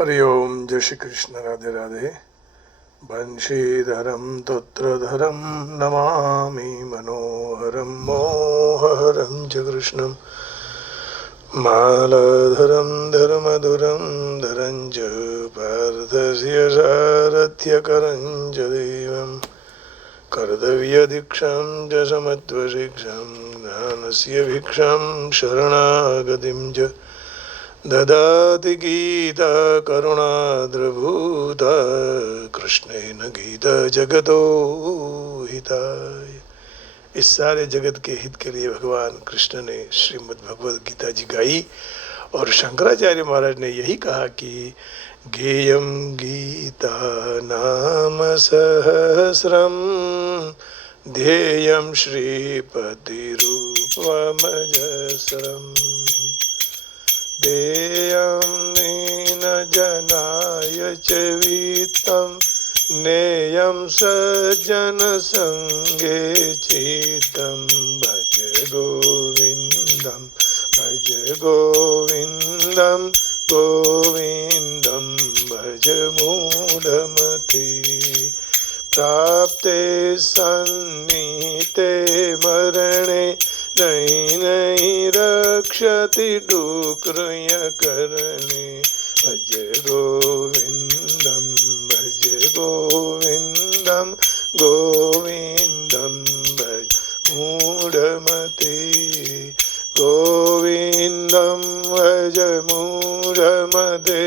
हरि ओम, जय श्री कृष्ण, राधे राधे। बंशीधरम तोत्रधरम नमामि मनोहरम मोहहरम च कृष्णम मालाधरम धर्मधुरम धरं च पार्थस्य सारथ्यकरं च देवं कर्तव्यदीक्षां च समत्वशिक्षां ज्ञानस्य भिक्षां शरणागतिं च ददाति गीता करुणाद्रभूता कृष्णेन गीता जगतो हिताय। इस सारे जगत के हित के लिए भगवान कृष्ण ने श्रीमद् भगवद गीता जी गाई और शंकराचार्य महाराज ने यही कहा कि गेयम गीता नाम सहस्रम ध्येयम श्रीपति रूपमजस्रम देयं नीन जनाय च वित्तं नेयं सज्जन संगे चित्तं भज गोविंदं गोविंदं भज मूढमते प्राप्ते सन्निहिते मरणे नहीं रक्षति डुक्रुय करणे भज गोविंदं भज मूढमते गोविंदं भज मूढमते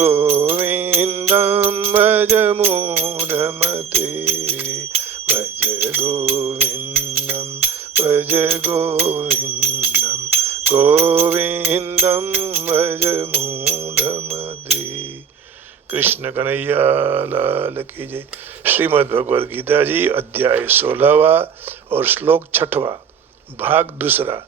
गोविंदं भज मूढमते भज गोविंदं भज मूढमते। कृष्ण कन्हैया लाल की जय। श्रीमद् भगवद गीता जी अध्याय 16वां और श्लोक 6वां, भाग दूसरा।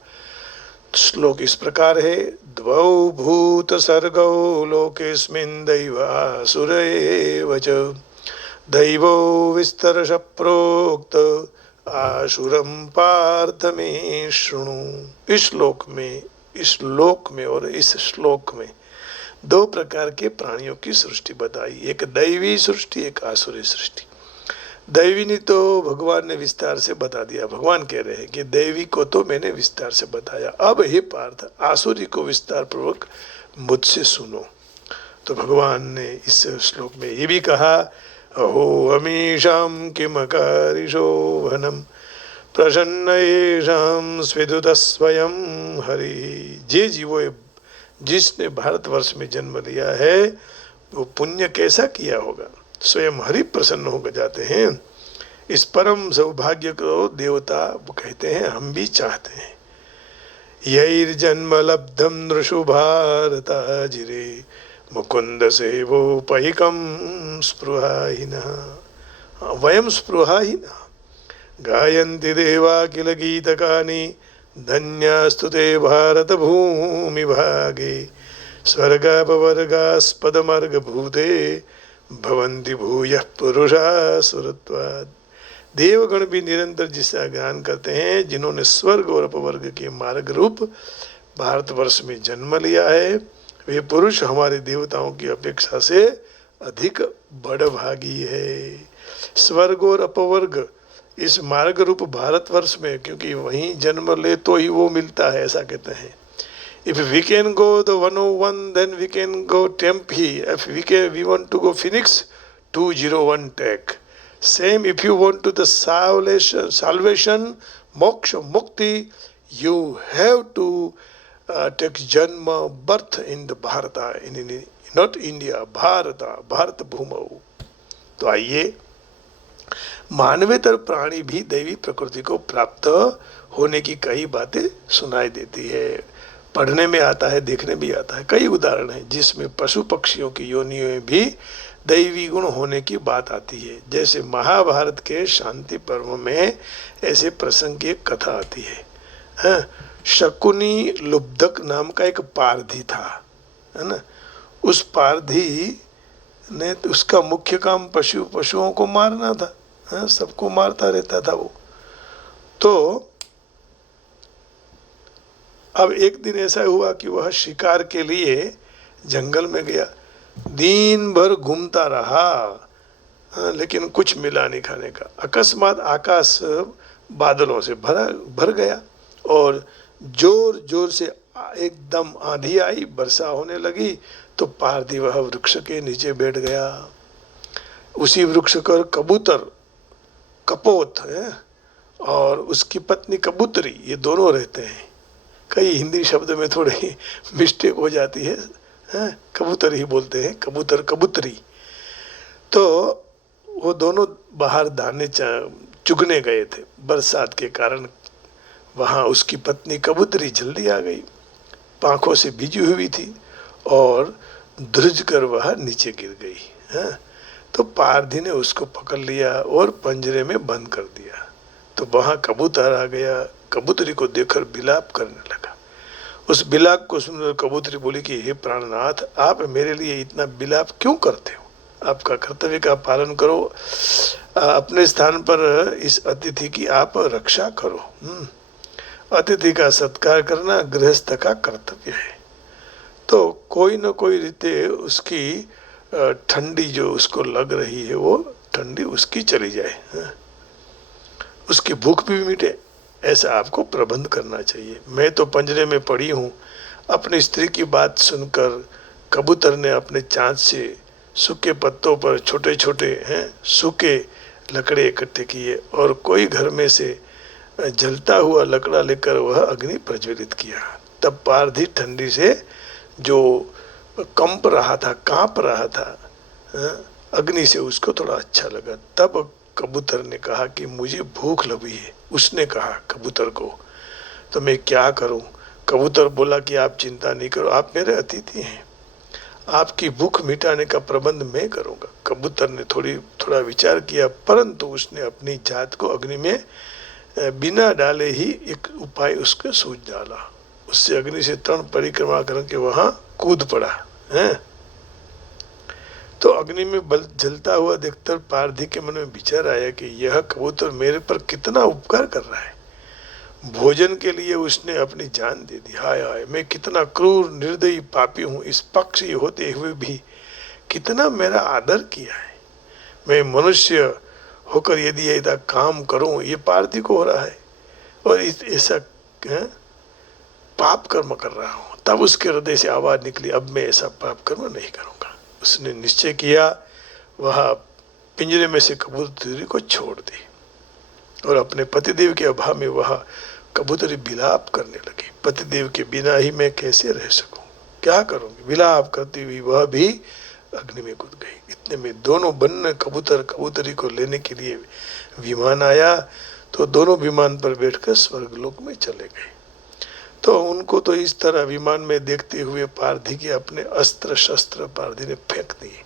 श्लोक इस प्रकार है। द्वौ भूत सर्गौ लोकेस्मिन् दैवासुर एव च दैवो विस्तरश प्रोक्त आसुरम पार्थ में शृणु। इस श्लोक में और इस श्लोक में दो प्रकार के प्राणियों की सृष्टि बताई, एक दैवी सृष्टि, एक आसुरी सृष्टि। दैवी ने तो भगवान ने विस्तार से बता दिया। भगवान कह रहे हैं कि दैवी को तो मैंने विस्तार से बताया, अब हे पार्थ आसुरी को विस्तार पूर्वक मुझसे सुनो। तो भगवान ने इस श्लोक में ये भी कहा, अहो अमीशां किमकारिशोभनम प्रसन्न येषां स्विदुतः स्वयं हरि। जे जीवों जिसने भारतवर्ष में जन्म लिया है वो पुण्य कैसा किया होगा, स्वयं हरि प्रसन्न हो जाते हैं। इस परम सौभाग्य को देवता कहते हैं, हम भी चाहते हैं। यैर्जन्म लब्धम नृषु भारताजिरे मुकुंद सेवोपैकं स्पृहाहिनः वयं स्पृहाहिनः गायन्ति देवा किल गीतकानि धन्यास्तु ते भारत भूमि भागे स्वर्गापवर्गास्पदमर्गभूते भवन्ति भूयः पुरुषा सुरत्वात्। देवगण भी निरंतर जिसका गान करते हैं, जिन्होंने स्वर्ग और अपवर्ग के मार्ग रूप भारतवर्ष में जन्म लिया है, वे पुरुष हमारे देवताओं की अपेक्षा से अधिक बड़भागी है। स्वर्ग और अपवर्ग इस मार्ग रूप भारतवर्ष में, क्योंकि वहीं जन्म ले तो ही वो मिलता है, ऐसा कहते हैं। If we can go the 101, then we can go Tempe. If we want to go Phoenix, 201 take. Same if you want to the salvation, moksha, mukti, you have to take janma, birth in the Bharata, not India, Bharata, Bharat Bhumau. तो आइए, मानवेतर प्राणी भी दैवी प्रकृति को प्राप्त होने की कई बातें सुनाई देती है। पढ़ने में आता है, देखने भी आता है। कई उदाहरण हैं जिसमें पशु पक्षियों की योनियों में भी दैवी गुण होने की बात आती है। जैसे महाभारत के शांति पर्व में ऐसे प्रसंग की एक कथा आती है। शकुनी लुब्धक नाम का एक पारधी था, है ना। उस पारधी ने, उसका मुख्य काम पशुओं को मारना था, सबको मारता रहता था वो। तो अब एक दिन ऐसा हुआ कि वह शिकार के लिए जंगल में गया, दिन भर घूमता रहा, लेकिन कुछ मिला नहीं खाने का। अकस्मात आकाश बादलों से भर गया और जोर जोर से एकदम आंधी आई, वर्षा होने लगी। तो पारधी वह वृक्ष के नीचे बैठ गया। उसी वृक्ष पर कबूतर कपोत है और उसकी पत्नी कबूतरी, ये दोनों रहते हैं। कई हिंदी शब्द में थोड़ी मिस्टेक हो जाती है, कबूतर ही बोलते हैं, कबूतर कबूतरी। तो वो दोनों बाहर दाने चुगने गए थे। बरसात के कारण वहाँ उसकी पत्नी कबूतरी जल्दी आ गई, पांखों से भीजी हुई थी और ध्रुज कर वह नीचे गिर गई। तो पारधी ने उसको पकड़ लिया और पंजरे में बंद कर दिया। तो वहाँ कबूतर आ गया, कबूतरी को देखकर विलाप करने लगा। उस विलाप को सुनकर कबूतरी बोली कि हे प्राणनाथ, आप मेरे लिए इतना विलाप क्यों करते हो? आपका कर्तव्य का पालन करो, अपने स्थान पर इस अतिथि की आप रक्षा करो। अतिथि का सत्कार करना गृहस्थ का कर्तव्य है। तो कोई न कोई रीते उसकी ठंडी जो उसको लग रही है वो ठंडी उसकी चली जाए, उसकी भूख भी मिटे, ऐसा आपको प्रबंध करना चाहिए। मैं तो पंजरे में पड़ी हूँ। अपनी स्त्री की बात सुनकर कबूतर ने अपने चांच से सूखे पत्तों पर छोटे छोटे सूखे लकड़े इकट्ठे किए और कोई घर में से जलता हुआ लकड़ा लेकर वह अग्नि प्रज्वलित किया। तब पारधी ठंडी से जो कंप रहा था, कांप रहा था, अग्नि से उसको थोड़ा अच्छा लगा। तब कबूतर ने कहा कि मुझे भूख लगी है। उसने कहा कबूतर को, तो मैं क्या करूं? कबूतर बोला कि आप चिंता नहीं करो, आप मेरे अतिथि हैं, आपकी भूख मिटाने का प्रबंध मैं करूंगा। कबूतर ने थोड़ा विचार किया, परंतु उसने अपनी जात को अग्नि में बिना डाले ही एक उपाय उसके सूझ डाला। उससे अग्नि से तरण परिक्रमा करके वहां कूद पड़ा है। तो अग्नि में जलता हुआ देखकर पारधी के मन में विचार आया कि यह कबूतर मेरे पर कितना उपकार कर रहा है। भोजन के लिए उसने अपनी जान दे दी। हाय हाय, मैं कितना क्रूर निर्दयी पापी हूँ। इस पक्षी होते हुए भी कितना मेरा आदर किया है। मैं मनुष्य होकर यदि ऐसा काम करूं, ये पारधी को हो रहा है और ऐसा पाप कर्म कर रहा हूं। तब उसके हृदय से आवाज निकली, अब मैं ऐसा पाप कर्म नहीं करूंगा। उसने निश्चय किया, वह पिंजरे में से कबूतरी को छोड़ दी और अपने पतिदेव के अभाव में वह कबूतरी विलाप करने लगी। पतिदेव के बिना ही मैं कैसे रह सकूं, क्या करूंगी? विलाप करती हुई वह भी अग्नि में कूद गई। इतने में दोनों बन्ने कबूतरी को लेने के लिए विमान आया। तो दोनों विमान पर बैठकर स्वर्गलोक में चले गए। तो उनको तो इस तरह विमान में देखते हुए पारधी के अपने अस्त्र शस्त्र पारधी ने फेंक दिए।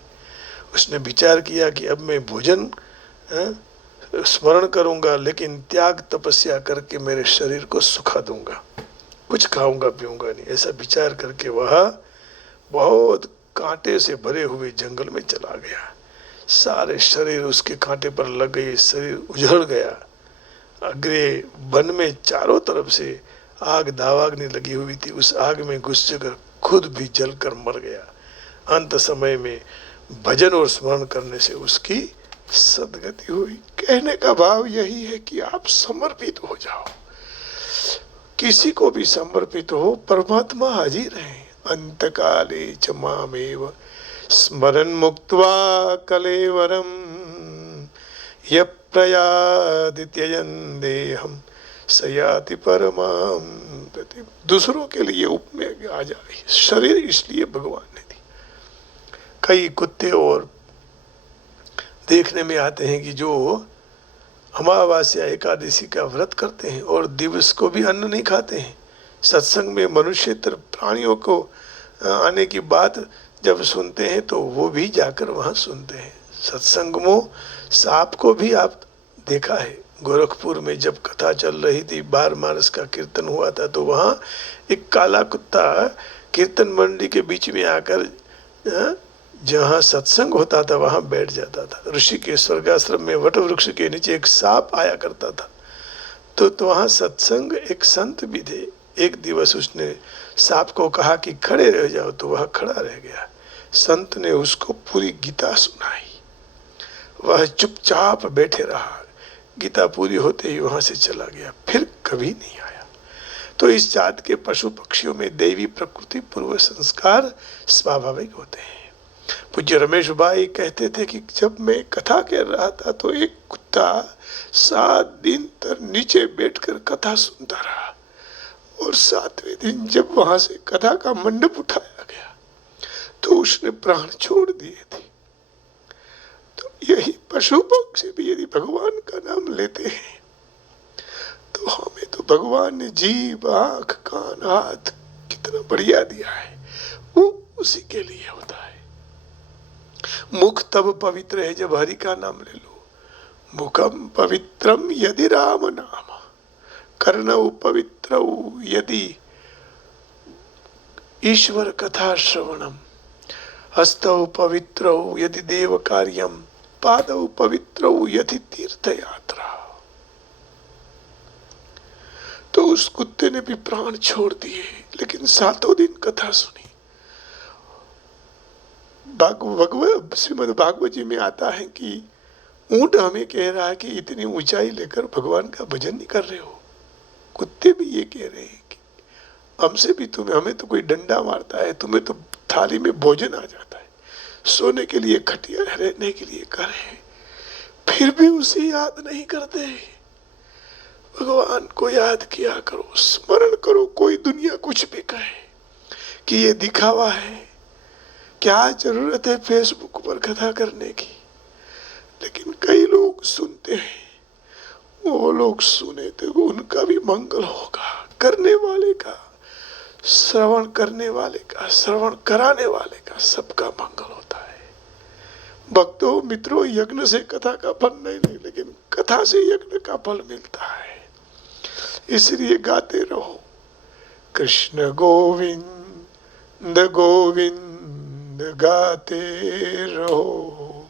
उसने विचार किया कि अब मैं भोजन स्मरण करूंगा, लेकिन त्याग तपस्या करके मेरे शरीर को सुखा दूंगा, कुछ खाऊंगा पीऊंगा नहीं। ऐसा विचार करके वह बहुत कांटे से भरे हुए जंगल में चला गया। सारे शरीर उसके कांटे पर लग गए, शरीर उजड़ गया। अग्रे वन में चारों तरफ से आग दावाग्नि लगी हुई थी। उस आग में घुस कर खुद भी जलकर मर गया। अंत समय में भजन और स्मरण करने से उसकी सदगति हुई। कहने का भाव यही है कि आप समर्पित हो जाओ, किसी को भी समर्पित हो, परमात्मा हाजिर है। अंतकाले च मामेव स्मरन् मुक्त्वा कलेवरम यः प्रयाति त्यजन् देहं स याति परमां गतिम्। दूसरों के लिए उपमेय आ जाए। शरीर इसलिए भगवान ने दी। कई कुत्ते और देखने में आते हैं कि जो अमावस्या एकादशी का व्रत करते हैं और दिवस को भी अन्न नहीं खाते हैं। सत्संग में मनुष्यतर प्राणियों को आने की बात जब सुनते हैं तो वो भी जाकर वहाँ सुनते हैं। सत्संग में सांप को भी आप देखा है। गोरखपुर में जब कथा चल रही थी, 12 मार्च का कीर्तन हुआ था, तो वहाँ एक काला कुत्ता कीर्तन मंडली के बीच में आकर जहाँ सत्संग होता था वहाँ बैठ जाता था। ऋषि के स्वर्गाश्रम में वट वृक्ष के नीचे एक सांप आया करता था। तो वहाँ सत्संग, एक संत भी थे, एक दिवस उसने सांप को कहा कि खड़े रह जाओ, तो वह खड़ा रह गया। संत ने उसको पूरी गीता सुनाई, वह चुपचाप बैठे रहा। गीता पूरी होते ही वहां से चला गया, फिर कभी नहीं आया। तो इस जात के पशु पक्षियों में दैवी प्रकृति पूर्व संस्कार स्वाभाविक होते हैं। पूज्य रमेश भाई कहते थे कि जब मैं कथा कर रहा था तो एक कुत्ता 7 दिन तक नीचे बैठकर कथा सुनता रहा, और 7वें दिन जब वहां से कथा का मंडप उठाया गया तो उसने प्राण छोड़ दिए थे। तो यही पशु पक्षी भी यदि भगवान का नाम लेते हैं तो हमें तो भगवान ने जीभ, आंख, कान, हाथ कितना बढ़िया दिया है, वो उसी के लिए होता है। मुख तब पवित्र है जब हरि का नाम ले लो। मुखम पवित्रम यदि राम नाम, कर्णौ पवित्रौ यदि ईश्वर कथा श्रवणम, हस्तौ पवित्रौ यदि देव कार्यम, पादौ पवित्रौ यदि तीर्थ यात्रा। तो उस कुत्ते ने भी प्राण छोड़ दिए, लेकिन 7 दिन कथा सुनी। श्रीमद् भागवत जी में आता है कि ऊंट हमें कह रहा है कि इतनी ऊंचाई लेकर भगवान का भजन नहीं कर रहे हो। कुत्ते भी ये कह रहे हैं कि हमसे भी हमें तो कोई डंडा मारता है, तुम्हें तो थाली में भोजन आ जाता है, सोने के लिए खटिया, रहने के लिए घर है, फिर भी उसे याद नहीं करते। भगवान को याद किया करो, स्मरण करो। कोई दुनिया कुछ भी कहे कि ये दिखावा है, क्या जरूरत है फेसबुक पर कथा करने की, लेकिन कई लोग सुनते हैं। वो लोग सुने तो उनका भी मंगल होगा, करने वाले का, श्रवण करने वाले का, श्रवण कराने वाले का, सबका मंगल होता है। भक्तों मित्रों, यज्ञ से कथा का फल नहीं, लेकिन कथा से यज्ञ का फल मिलता है। इसलिए गाते रहो कृष्ण गोविंद गोविंद, गाते रहो,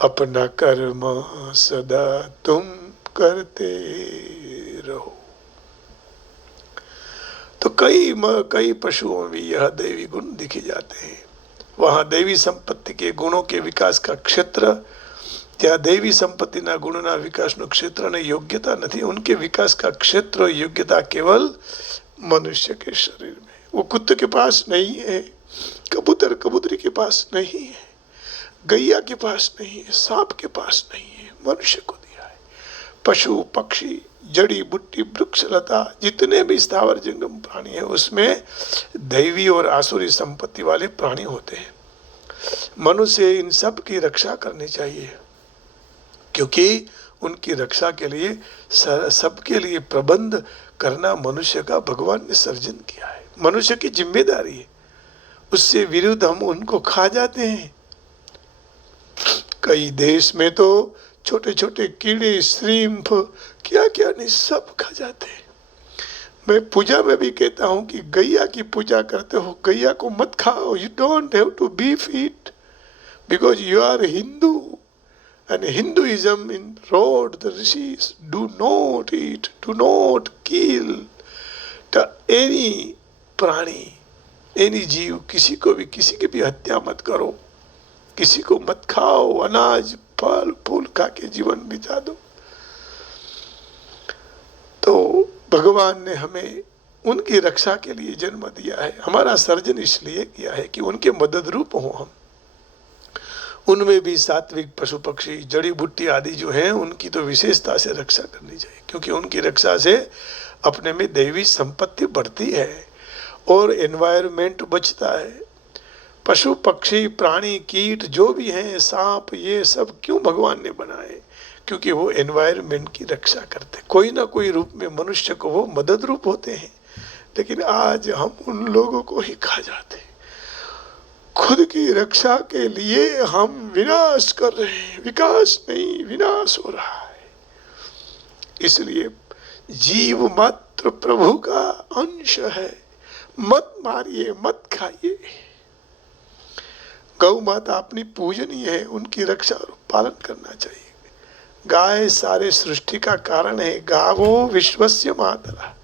अपना कर्म सदा तुम करते रहो। तो कई पशुओं में यह दैवी गुण दिखे जाते हैं। वहां दैवी संपत्ति के गुणों के विकास का क्षेत्र, ત્યાં દેવી સંપત્તિના ગુણના વિકાસનું ક્ષેત્ર અને યોગ્યતા નથી। उनके विकास का क्षेत्र और योग्यता केवल मनुष्य के शरीर में। वो कुत्ते के पास नहीं है, कबूतर कबूतरी के पास नहीं है, गैया के पास नहीं है, सांप के पास नहीं है, मनुष्य को दिया है। पशु पक्षी, जड़ी बूटी, वृक्ष लता, जितने भी स्थावर जंगम प्राणी है उसमें दैवी और आसुरी संपत्ति वाले प्राणी होते हैं। मनुष्य इन सब की रक्षा करनी चाहिए, क्योंकि उनकी रक्षा के लिए सबके लिए प्रबंध करना मनुष्य का भगवान ने सर्जन किया है, मनुष्य की जिम्मेदारी है। उससे विरुद्ध हम उनको खा जाते हैं। कई देश में तो छोटे छोटे कीड़े, श्रिम्प, क्या क्या नहीं, सब खा जाते हैं। मैं पूजा में भी कहता हूं कि गैया की पूजा करते हो, गैया को मत खाओ। You don't have to beef it because you are Hindu. And Hinduism in wrote the rishis, do not eat, do not kill any प्राणी, any जीव, किसी को भी, किसी की भी हत्या मत करो, किसी को मत खाओ, अनाज फल फूल खा के जीवन बिता दो। तो भगवान ने हमें उनकी रक्षा के लिए जन्म दिया है, हमारा सर्जन इसलिए किया है कि उनके मदद रूप हो हम। उनमें भी सात्विक पशु पक्षी, जड़ी बूटी आदि जो हैं, उनकी तो विशेषता से रक्षा करनी चाहिए, क्योंकि उनकी रक्षा से अपने में दैवी संपत्ति बढ़ती है और एनवायरनमेंट बचता है। पशु पक्षी प्राणी कीट जो भी हैं, सांप, ये सब क्यों भगवान ने बनाए? क्योंकि वो एनवायरनमेंट की रक्षा करते, कोई ना कोई रूप में मनुष्य को वो मदद रूप होते हैं। लेकिन आज हम उन लोगों को ही खा जाते हैं। खुद की रक्षा के लिए हम विनाश कर रहे हैं, विकास नहीं, विनाश हो रहा है। इसलिए जीव मात्र प्रभु का अंश है, मत मारिए, मत खाइए। गौ माता अपनी पूजनीय है, उनकी रक्षा और पालन करना चाहिए। गाय सारे सृष्टि का कारण है, गावो विश्वस्य मातरा,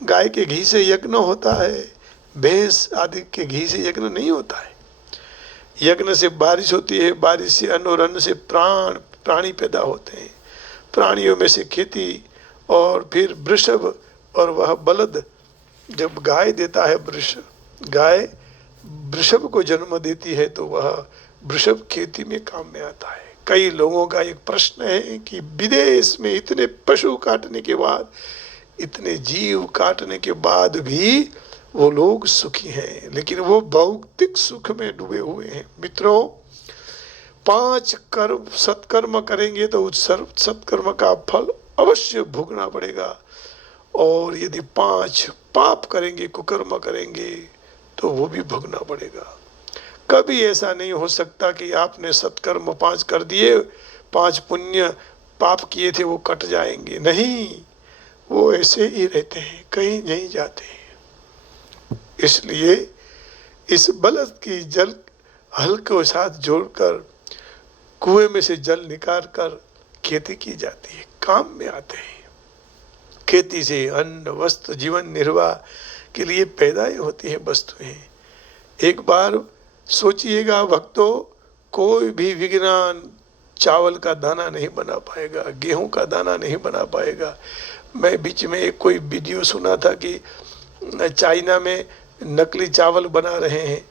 गाय के घी से यज्ञ होता है, भैंस आदि के घी से यज्ञ नहीं होता है। यज्ञ से बारिश होती है, बारिश से अन्न और अन्न से प्राणी पैदा होते हैं, प्राणियों में से खेती, और फिर वृषभ, और वह बलद जब गाय देता है, गाय वृषभ को जन्म देती है, तो वह वृषभ खेती में काम में आता है। कई लोगों का एक प्रश्न है कि विदेश में इतने पशु काटने के बाद, इतने जीव काटने के बाद भी वो लोग सुखी हैं, लेकिन वो भौतिक सुख में डूबे हुए हैं। मित्रों, 5 कर्म सत्कर्म करेंगे तो उस सत्कर्म का फल अवश्य भोगना पड़ेगा, और यदि 5 पाप करेंगे, कुकर्म करेंगे, तो वो भी भोगना पड़ेगा। कभी ऐसा नहीं हो सकता कि आपने सत्कर्म 5 कर दिए, 5 पुण्य पाप किए थे वो कट जाएंगे, नहीं, वो ऐसे ही रहते हैं, कहीं नहीं जाते हैं। इसलिए इस बलद की जल हल के साथ जोड़कर कुएं में से जल निकाल कर खेती की जाती है, काम में आते हैं। खेती से अन्न, वस्त्र, जीवन निर्वाह के लिए पैदा ही होती है वस्तुएं। एक बार सोचिएगा भक्तों, कोई भी विज्ञान चावल का दाना नहीं बना पाएगा, गेहूं का दाना नहीं बना पाएगा। मैं बीच में एक कोई वीडियो सुना था कि चाइना में नकली चावल बना रहे हैं,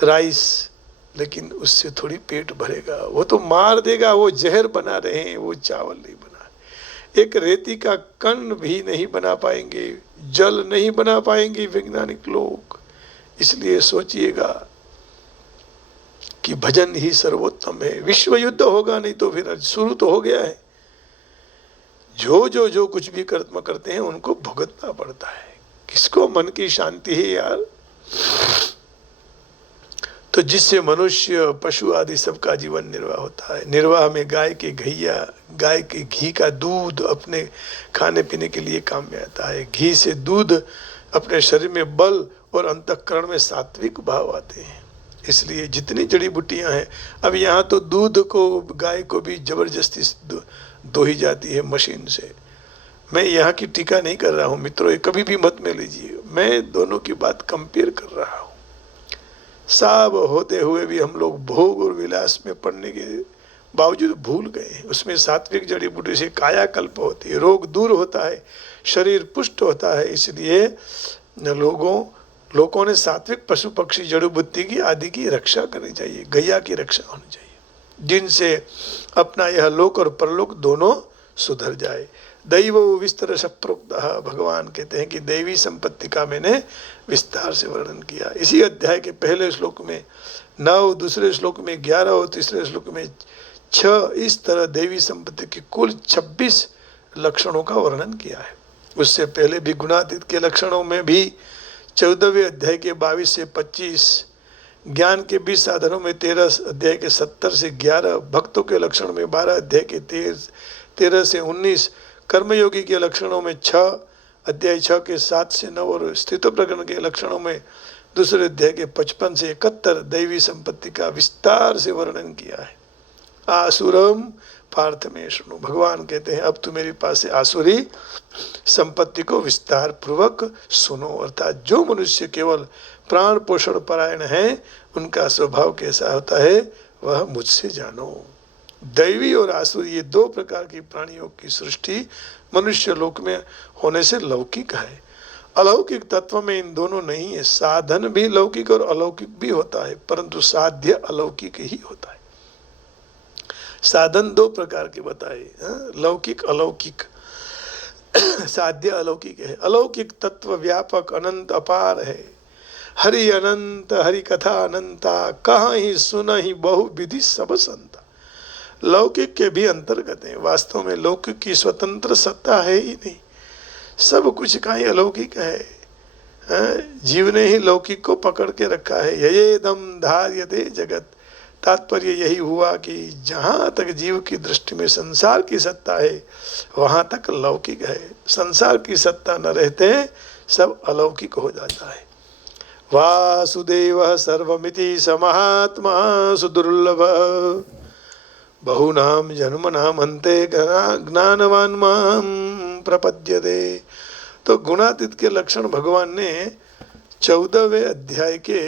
राइस, लेकिन उससे थोड़ी पेट भरेगा, वो तो मार देगा, वो जहर बना रहे हैं, वो चावल नहीं बना। एक रेती का कण भी नहीं बना पाएंगे, जल नहीं बना पाएंगे वैज्ञानिक लोग। इसलिए सोचिएगा कि भजन ही सर्वोत्तम है। विश्व युद्ध होगा नहीं तो फिर शुरू तो हो गया है। जो कुछ भी कर्म करते हैं उनको भुगतना पड़ता है। किसको मन की शांति है यार? तो जिससे मनुष्य, पशु आदि सबका जीवन निर्वाह होता है। निर्वाह में गाय के घी का दूध अपने खाने पीने के लिए काम में आता है। घी से दूध अपने शरीर में बल और अंतःकरण में सात्विक भाव आते हैं। इसलिए जितनी जड़ी बूटियां हैं, अब यहाँ तो दूध को, गाय को भी जबरदस्ती दोही जाती है मशीन से। मैं यहाँ की टीका नहीं कर रहा हूँ मित्रों, ये कभी भी मत में लीजिए, मैं दोनों की बात कंपेयर कर रहा हूँ। सब होते हुए भी हम लोग भोग और विलास में पड़ने के बावजूद भूल गए। उसमें सात्विक जड़ी बूटी से कायाकल्प होती है, रोग दूर होता है, शरीर पुष्ट होता है। इसलिए लोगों ने सात्विक पशु पक्षी जड़ी बूटी की आदि की रक्षा करनी चाहिए, गैया की रक्षा होनी चाहिए, जिनसे अपना यह लोक और परलोक दोनों सुधर जाए। दैव विस्तर प्रोक्त, भगवान कहते हैं कि दैवी संपत्ति का मैंने विस्तार से वर्णन किया। इसी अध्याय के पहले श्लोक में 9, दूसरे श्लोक में 11 और तीसरे श्लोक में 6, इस तरह देवी संपत्ति के कुल 26 लक्षणों का वर्णन किया है। उससे पहले भी गुणातीत के लक्षणों में भी 14वें अध्याय के 22 से 25, ज्ञान के 20 साधनों में 13 अध्याय के 70 से 11, भक्तों के लक्षण में 12 अध्याय के 13 से 19, कर्मयोगी के लक्षणों में 6 अध्याय 6 के 7 से 9, और स्थित प्रकरण के लक्षणों में दूसरे अध्याय के 55 से 71 दैवी संपत्ति का विस्तार से वर्णन किया है। आसुरम पार्थ में सुनो, भगवान कहते हैं अब तू मेरे पास से आसुरी संपत्ति को विस्तार पूर्वक सुनो। अर्थात जो मनुष्य केवल प्राण पोषण परायण है, उनका स्वभाव कैसा होता है वह मुझसे जानो। दैवी और आसुरी, ये 2 प्रकार की प्राणियों की सृष्टि मनुष्य लोक में होने से लौकिक है। अलौकिक तत्व में इन दोनों नहीं है। साधन भी लौकिक और अलौकिक भी होता है, परंतु साध्य अलौकिक ही होता है। साधन 2 प्रकार के बताए, लौकिक अलौकिक। साध्य अलौकिक है। अलौकिक तत्व व्यापक अनंत अपार है। हरि अनंत, हरि कथा अनंता, कहाँ ही सुना ही बहु विधि सब संता। लौकिक के भी अंतर्गत है। वास्तव में लौकिक की स्वतंत्र सत्ता है ही नहीं, सब कुछ का ही अलौकिक है। जीव ने ही लौकिक को पकड़ के रखा है। ययेदम धार्यते जगत। तात्पर्य यही हुआ कि जहाँ तक जीव की दृष्टि में संसार की सत्ता है, वहाँ तक लौकिक है। संसार की सत्ता न रहते सब अलौकिक हो जाता है। वासुदेव सर्वमिति समहात्मा सुदुर्लभ, बहुनाम जन्मनाम अन्ते ज्ञानवान मां प्रपद्यते। तो गुणातीत के लक्षण भगवान ने 14वें अध्याय के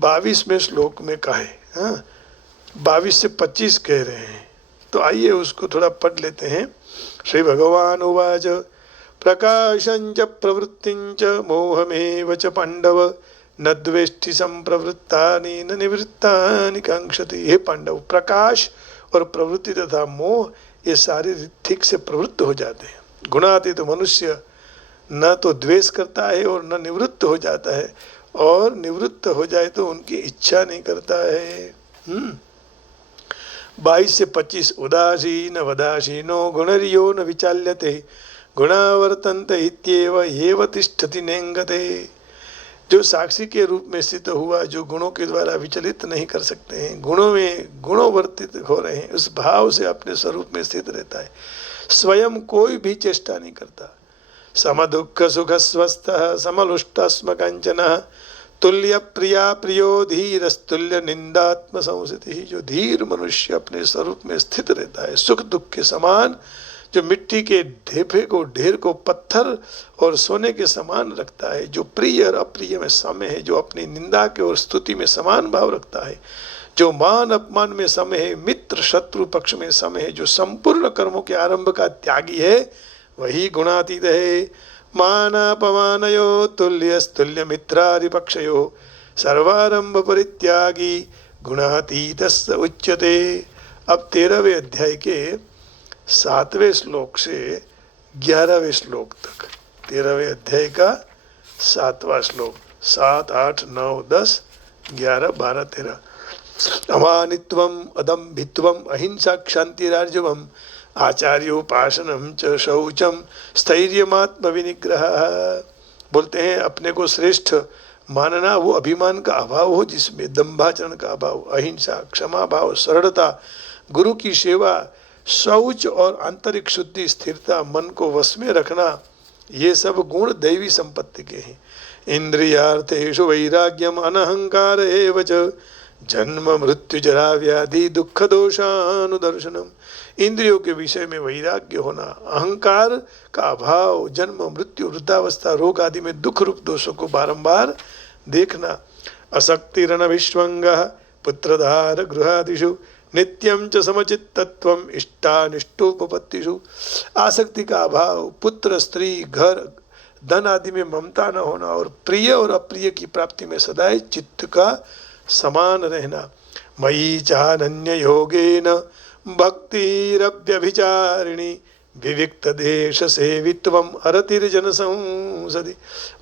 22वें श्लोक में कहे। हाँ, 22 से 25 कह रहे हैं, तो आइए उसको थोड़ा पढ़ लेते हैं। श्री भगवान उवाच प्रकाशं च प्रवृत्तिं च मोहमेव च पांडव न द्वेष्टि संप्रवृत्तानि न निवृत्तानि कांक्षति। हे पांडव, प्रकाश और प्रवृत्ति तथा मोह ये सारे ठीक से प्रवृत्त हो जाते हैं। गुणातीत तो मनुष्य न तो द्वेष करता है और न निवृत्त हो जाता है, और निवृत्त हो जाए तो उनकी इच्छा नहीं करता है। 22 से 25 उदासीन वदासीनो गुणरियो न विचाल्यते गुणावर्तन्त इत्येव एव तिष्ठति नेंगते। जो साक्षी के रूप में स्थित हुआ, जो गुणों के द्वारा विचलित नहीं कर सकते हैं, गुणों में गुणोवर्तित हो रहे हैं, उस भाव से अपने स्वरूप में स्थित रहता है, स्वयं कोई भी चेष्टा नहीं करता। सम दुख सुख स्वस्थ समलुष्टस्म कंचन तुल्य प्रिया प्रियो धीरस्तुल्य निंदात्म संस्थिति। जो धीर मनुष्य अपने स्वरूप में स्थित रहता है, सुख दुख के समान, जो मिट्टी के ढेर को पत्थर और सोने के समान रखता है, जो प्रिय और अप्रिय में सम है, जो अपनी निंदा के और स्तुति में समान भाव रखता है, जो मान अपमान में सम है, मित्र शत्रु पक्ष में सम है, जो संपूर्ण कर्मों के आरंभ का त्यागी है, वही गुणातीत है। मानापमानयो तुल्यस्तुल्य मित्रादिपक्षयो सर्वारंभ परित्यागी गुणातीतस्य उच्यते। अब 13वें अध्याय के 7वें श्लोक से 11वें श्लोक तक, 13वें अध्याय का 7वां श्लोक, 7, 8, 9, 10, 11, 12, 13। अमानित्वम अदम्भित्वम अहिंसा क्षांतिरार्जवम आचार्योपासनम च शौचम स्थैर्यमात्म विनिग्रह। बोलते हैं अपने को श्रेष्ठ मानना वो अभिमान का अभाव हो जिसमें दंभाचरण का अभाव, अहिंसा, क्षमा भाव, सरलता, गुरु की सेवा, शौच और आंतरिक शुद्धि, स्थिरता, मन को वश में रखना, ये सब गुण दैवी संपत्ति के हैं। इंद्रियार्थेषु वैराग्यम अनहंकार एव च जन्म मृत्यु जरा व्याधि दुख दोषानुदर्शनम। इंद्रियों के विषय में वैराग्य होना, अहंकार का अभाव, जन्म मृत्यु वृद्धावस्था रोग आदि में दुख रूप दोषों को बारंबार देखना। असक्तिरण विश्वंग पुत्रधार गृहादिषु नित्यम च समचित्तत्वम इष्टानिष्टोपपत्तिषु। आसक्ति का अभाव, पुत्र स्त्री घर धन आदि में ममता न होना, और प्रिय और अप्रिय की प्राप्ति में सदैव चित्त का समान रहना। मयि चानन्य योगेन भक्तिरव्यभिचारिणी विविक्त देश सेवित्वम अरतिर्जन संसदि।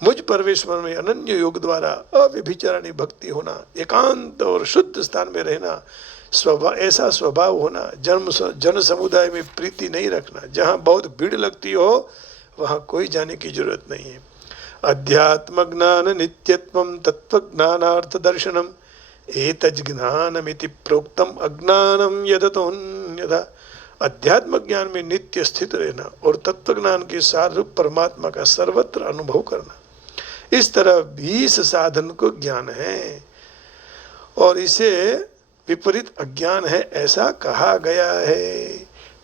मुझ परमेश्वर में अनन्य योग द्वारा अव्यभिचारिणी भक्ति होना, एकांत और शुद्ध स्थान में रहना, ऐसा स्वभाव होना, जन समुदाय में प्रीति नहीं रखना, जहाँ बहुत भीड़ लगती हो वहाँ कोई जाने की जरूरत नहीं है। अध्यात्म ज्ञान नित्यत्वम तत्व ज्ञानार्थ दर्शनम एतज्ज्ञानमिति प्रोक्तम अज्ञानम यदतोन्यथा। अध्यात्म ज्ञान में नित्य स्थित रहना और तत्व ज्ञान के सार रूप परमात्मा का सर्वत्र अनुभव करना, इस तरह 20 साधन को ज्ञान है और इसे विपरीत अज्ञान है, ऐसा कहा गया है।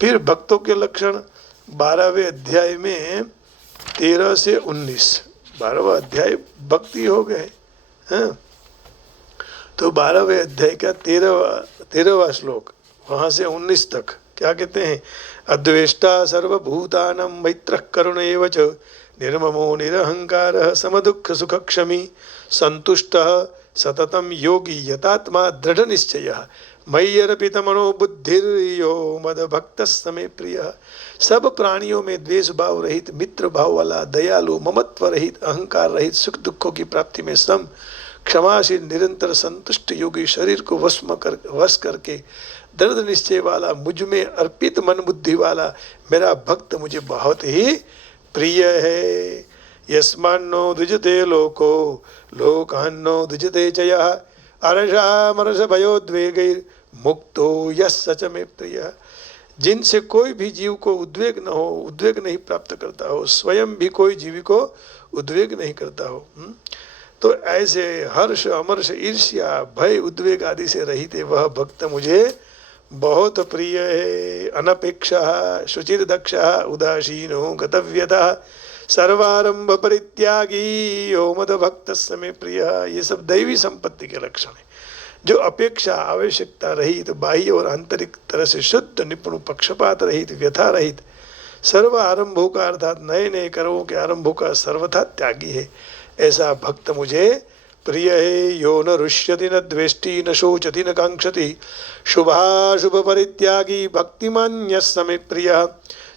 फिर भक्तों के लक्षण 12वें अध्याय में 13 से 19, 12वां अध्याय भक्ति हो गए हैं, तो 12वें अध्याय का 13वां श्लोक वहाँ से 19 तक क्या कहते हैं। अद्वेष्टा सर्वभूतानां मैत्रः करुण एव च निर्ममो निरहंकारः समदुःख सुखक्षमी संतुष्टः सततं योगी यतात्मा दृढ़ निश्चयः मय्यर्पित मनो बुद्धिर्यो मदभक्तः समे प्रियः। सब प्राणियों में द्वेष भाव रहित, मित्र भाव वाला, दयालु, ममत्व रहित, अहंकार रहित, सुख दुखों की प्राप्ति में सम, क्षमाशील, निरंतर संतुष्ट योगी, शरीर को वश करके दृढ़ निश्चय वाला, मुझ में अर्पित मन बुद्धि वाला मेरा भक्त मुझे बहुत ही प्रिय है। यस्मान्नो द्विजते लोको लोकान्नो द्विजते च यः अर्षामर्ष भयोद्वेगैर् मुक्तो यस्य च मे प्रियः। जिनसे कोई भी जीव को उद्वेग न हो, उद्वेग नहीं प्राप्त करता हो, स्वयं भी कोई जीव को उद्वेग नहीं करता हो, तो ऐसे हर्ष अमर्ष ईर्ष्या भय उद्वेग आदि से रहित है वह भक्त मुझे बहुत प्रिय है। अनपेक्षः शुचिर्दक्षः उदासीनो गतव्यतः सर्वारंभ परित्यागी यो मद भक्त समय प्रिय। ये सब दैवी संपत्ति के लक्षण है। जो अपेक्षा आवश्यकता रहित, बाह्य और आंतरिक तरह से शुद्ध, निपुण, पक्षपात रहित, व्यथा रहित, सर्व आरंभों का अर्थात नए नए कर्मों के आरंभों का सर्वथा त्यागी है, ऐसा भक्त मुझे प्रिय है। यो न रुष्यति न द्वेष्टि न शोचति न कांक्षति, शुभाशुभ परित्यागी भक्तिमान यस्मै प्रिय।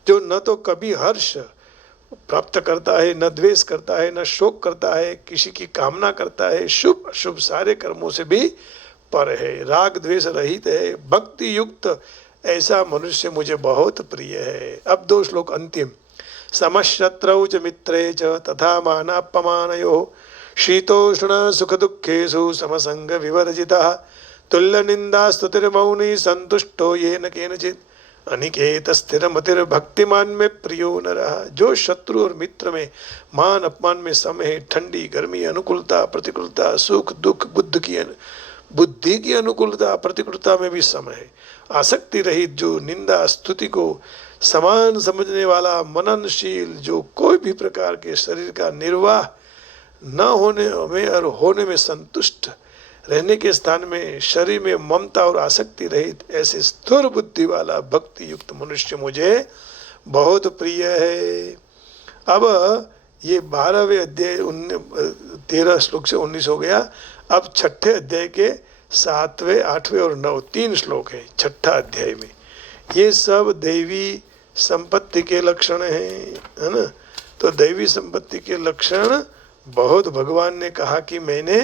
जो न तो कभी हर्ष प्राप्त करता है, न द्वेष करता है, न शोक करता है, किसी की कामना करता है, शुभ अशुभ सारे कर्मों से भी पर है, राग द्वेष रहित है, भक्ति युक्त, ऐसा मनुष्य मुझे बहुत प्रिय है। अब 2 श्लोक अंतिम। समशत्रौ च मित्रे च तथा मानापमानयोः, शीतोष्ण सुख दुःखेषु समसंग विवर्जितः, तुल्य निंदा स्तुतिर्मौनी संतुष्टो येन केनचित्, अनिकेत स्थिर मतिर भक्तिमान में प्रियो न रहा। जो शत्रु और मित्र में, मान अपमान में सम है, ठंडी गर्मी, अनुकूलता प्रतिकूलता, सुख दुख, बुद्धि की अनुकूलता प्रतिकूलता में भी सम है, आसक्ति रहित, जो निंदा स्तुति को समान समझने वाला, मननशील, जो कोई भी प्रकार के शरीर का निर्वाह न होने में और होने में संतुष्ट, रहने के स्थान में शरीर में ममता और आसक्ति रहित, ऐसे स्थिर बुद्धि वाला भक्ति युक्त मनुष्य मुझे बहुत प्रिय है। अब ये 12वें अध्याय 13 श्लोक से 19 हो गया। अब 6ठे अध्याय के 7वें, 8वें और 9 3 श्लोक है 6ठा अध्याय में। ये सब दैवी संपत्ति के लक्षण हैं, है ना। तो दैवी संपत्ति के लक्षण बहुत भगवान ने कहा कि मैंने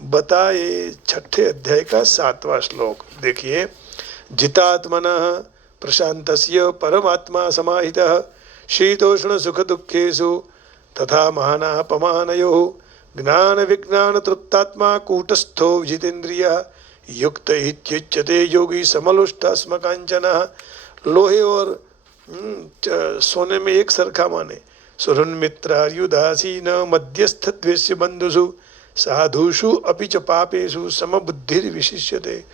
बताए। 6ठे अध्याय का 7वां श्लोक देखिए। जितात्मनः प्रशांतस्य परमात्मा समाहितः, शीतोष्ण सुख दुःखेषु तथा महानापमानयोः, ज्ञान विज्ञान तृप्तात्मा कूटस्थो जितेन्द्रियः, युक्त इत्युच्यते योगी समलोष्टास्म कांचनः। लोहे और सोने में एक सरखा माने। सुहृन्मित्रार्युदासीन मध्यस्थ द्वेष्य बंधुषु, साधुषु अपि च पापेषु समबुद्धिर् विशिष्यते।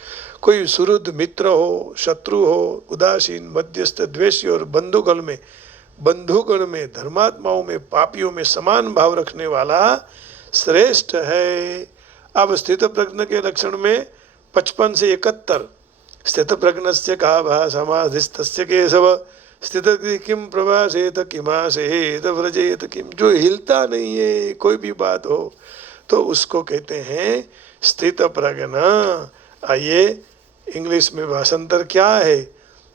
कोई सुहृद मित्र हो, शत्रु हो, उदासीन, मध्यस्थ, द्वेषी और बंधुगण में, धर्मात्माओं में, पापियों में समान भाव रखने वाला श्रेष्ठ है। अब स्थित प्रज्ञ के लक्षण में 55 से 71। स्थित प्रज्ञस्य का भासमाधिस्तस्य केशव, स्थित किम प्रभासेत किमासेत व्रजेत किम। जो हिलता नहीं है, कोई भी बात हो तो उसको कहते हैं स्थित प्रज्ञ। आइए इंग्लिश में भाषांतर क्या है।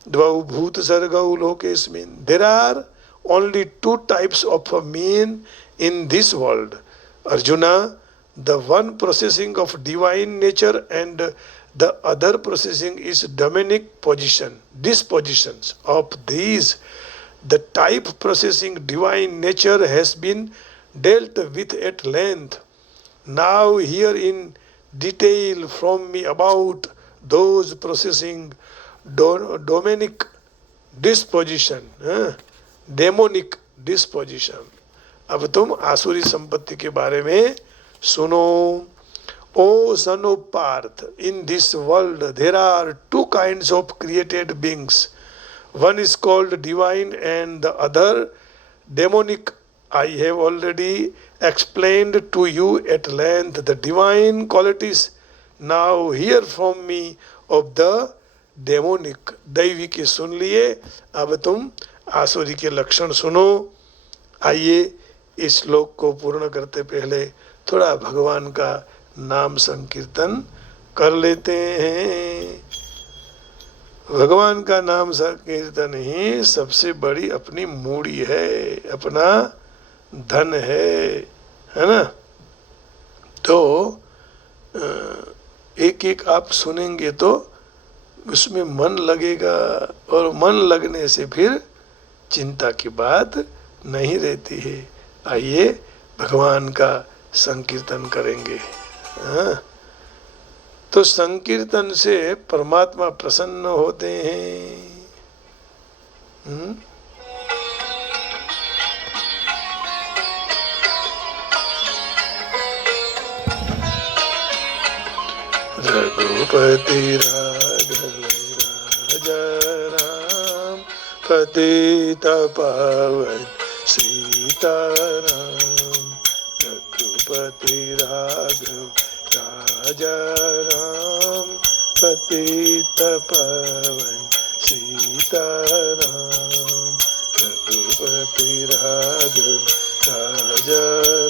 द्वौ भूत सर्गौ लोकेस्मिन्, there are only 2 types of men in this world. Arjuna, the one processing of divine nature and the other processing is demonic dispositions of these. The type processing divine nature has been dealt with at length. Now hear in detail from me about those processing demonic disposition. अब तुम आसुरी संपत्ति के बारे में सुनो। O son of Parth, in this world there are 2 kinds of created beings. One is called divine and the other demonic. I have already explained to you at length the divine qualities. Now hear from me of the demonic. दैवी के सुन लिए, अब तुम आसुरी के लक्षण सुनो। आइए इस श्लोक को पूर्ण करते पहले थोड़ा भगवान का नाम संकीर्तन कर लेते हैं। भगवान का नाम संकीर्तन ही सबसे बड़ी अपनी मूड़ी है, अपना धन है ना। तो एक एक आप सुनेंगे तो उसमें मन लगेगा, और मन लगने से फिर चिंता की बात नहीं रहती है। आइए भगवान का संकीर्तन करेंगे। तो संकीर्तन से परमात्मा प्रसन्न होते हैं। रघुपति राघव राजा राम, पतित पावन सीताराम। सीताराम रघुपति राघव राजा राम पतित पावन सीताराम रघुपति राघव राजा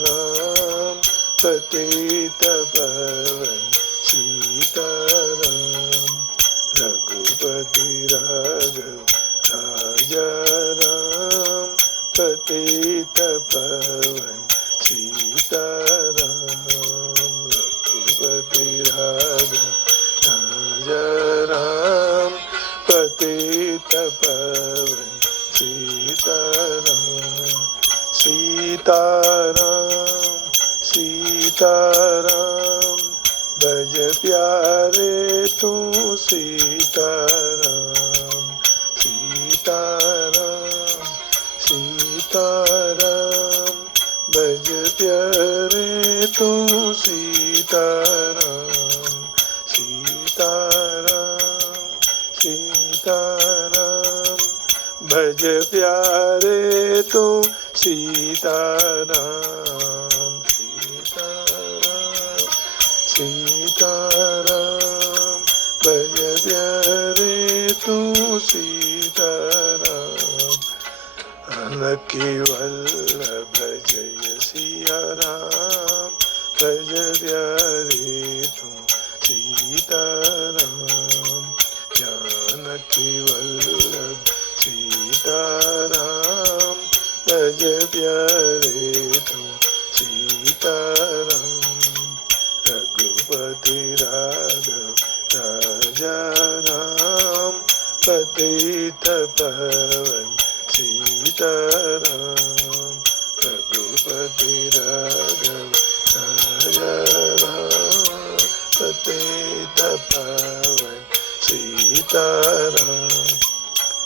राम पतित पावन सीताराम रघुपति राघव राजा राम पतित पावन सीताराम रघुपति राघव राजा राम पतित पावन सीताराम सीताराम सीताराम भज प्यारे तू सीताराम सीताराम सीताराम भज प्यारे तू सीताराम सीताराम सीताराम भज प्यारे तू सीताराम सीताराम सीताराम भज प्यारे तू सीताराम जानकी वल्लभ जय सिया राम भज प्यारे तू सीताराम जानकी वल्लभ सीताराम भज प्यारे तू सीताराम रघुपति राघव राजा राम पतित पावन सीताराम रघुपति राघव राजा राम पतित पावन सीताराम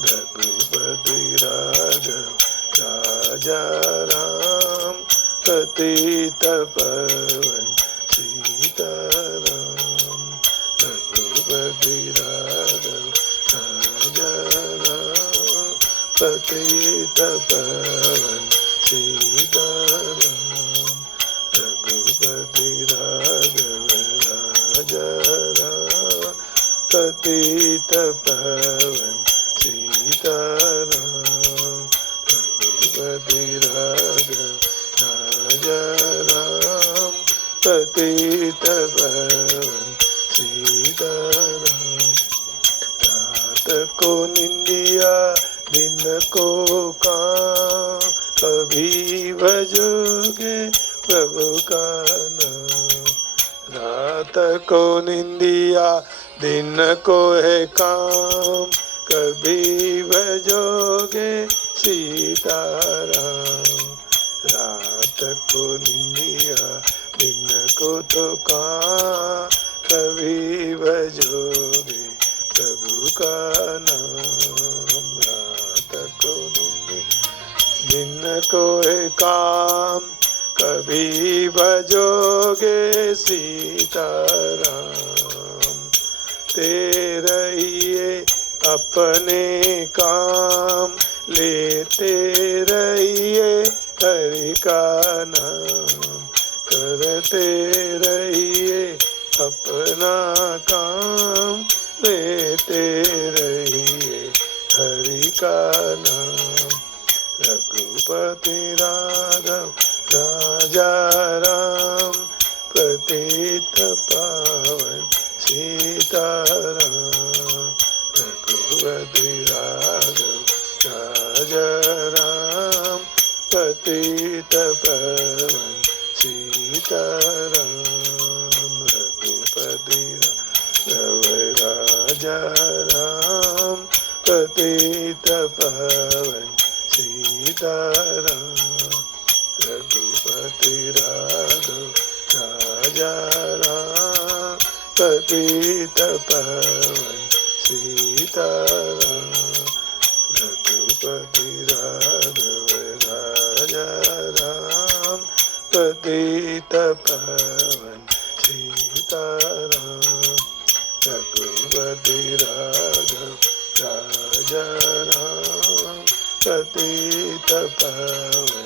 रघुपति राघव राजा राम पतित पावन सीताराम रघुपति राघव राजा राम पतित पावन सीताराम रघुपति राघव राजा राम पतित पावन सीताराम रघुपति राघव राजा राम पतित पावन सीताराम रात को निंदिया दिन को काम कभी भजोगे प्रभु का नाम रात को निंदिया दिन को है काम कभी भजोगे सीताराम रात को निंदिया दिन को तो काम कभी भजोगे प्रभु का नाम रात को दिन को है काम कभी भजोगे सीताराम तेरा रहिए अपने काम लेते रहिए हरि का नाम करते रहिए अपना काम लेते रहिए हरि का नाम रघुपति राघव राजा राम पतित पावन सीताराम रघुपति राघव राजा राम पतित पावन सीताराम रघुपति राघव राजा राम पतित पावन सीताराम रघुपति राघव राजा राम पतित पावन सीताराम रघुपति राघव राजा राम पतित पावन सीताराम रघुपति राघव राजा राम पतित पावन